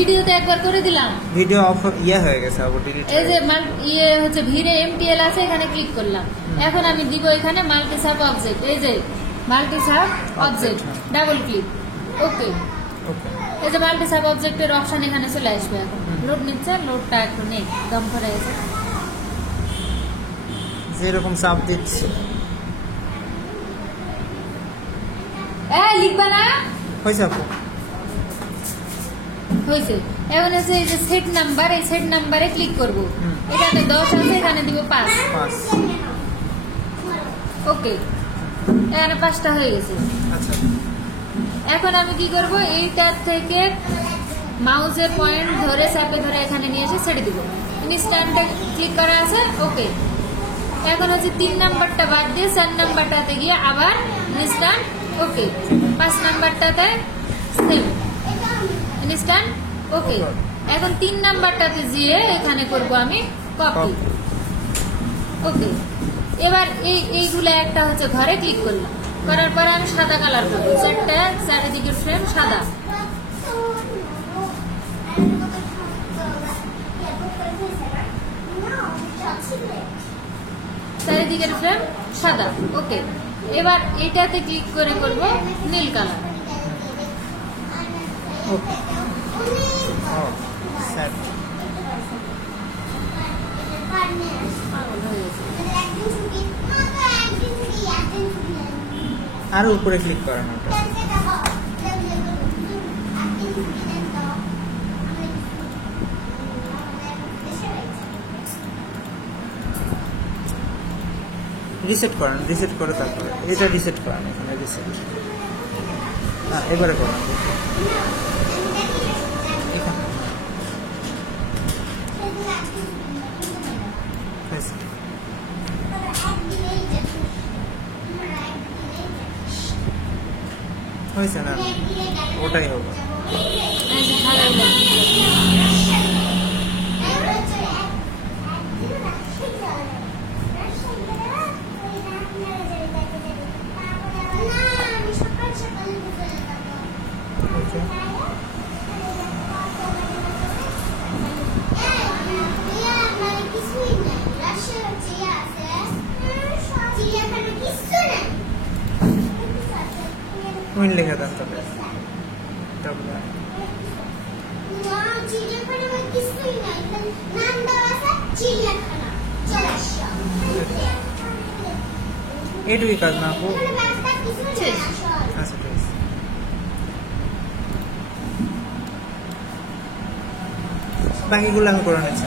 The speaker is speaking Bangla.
ভিডিওতে একবার করে দিলাম, ভিডিও অফ হয়ে গেছে, আবার ডিলিট। এই যে হচ্ছে ভিড়ে এমটিএল আছে, এখানে ক্লিক করলাম। এখন আমি দিব এখানে মাল্টি সাব অবজেক্ট, এই যে multi sub object, double click, okay. এই যে মাল্টি সাব অবজেক্টের অপশন এখানে চলে আসবে। এখন লোড নিচ্ছে, লোডটা একটু নেই, দম করে আছে, যেরকম চাপ দিচ্ছে। লিখবা না হয়েছে আপু, হয়েছে। এখন আছে এই যে সেট নাম্বার, এই সেট নাম্বারে ক্লিক করব। এখানে 10 আছে, এখানে দিব 5। ওকে, এখানে 5টা হয়ে গেছে। আচ্ছা, এখন আমি কি করব, এইটার থেকে মাউসের পয়েন্ট ধরে চাপে ধরে এখানে নিয়ে এসে ছেড়ে দিব। ইনস্ট্যান্টে ক্লিক করা আছে, ওকে। এখন হচ্ছে 3 নাম্বারটা বাদ দিয়ে 4 নাম্বারটাতে গিয়ে আবার ইনস্ট্যান্ট, ওকে। 5 নাম্বারটাতে সেম ইনস্ট্যান্ট, ওকে। এখন 3 নাম্বারটাতে গিয়ে এখানে করব আমি কপি, ওকে। এবার এইগুলো একটা হচ্ছে ঘরে ক্লিক করলাম, করার পরে আমি সাদা কালার করবো, সেটটা চারিদিকের ফ্রেম সাদা, চারিদিকের ফ্রেম সাদা, ওকে। এবার এটাতে ক্লিক করে করব নীল কালার, ওকে। আর উপরে ক্লিক করেন, ওটা রিসেট করেন, রিসেট করে তারপরে এটা রিসেট করেন, এখানে রিসেট। হ্যাঁ, এবারে করেন এখানে। হয়েছে না, ওটাই হবে। উইন লিখে দেন তবে, এটুকুই কাজ না আপু। আচ্ছা, বাকিগুলো আমি করে নিচ্ছি।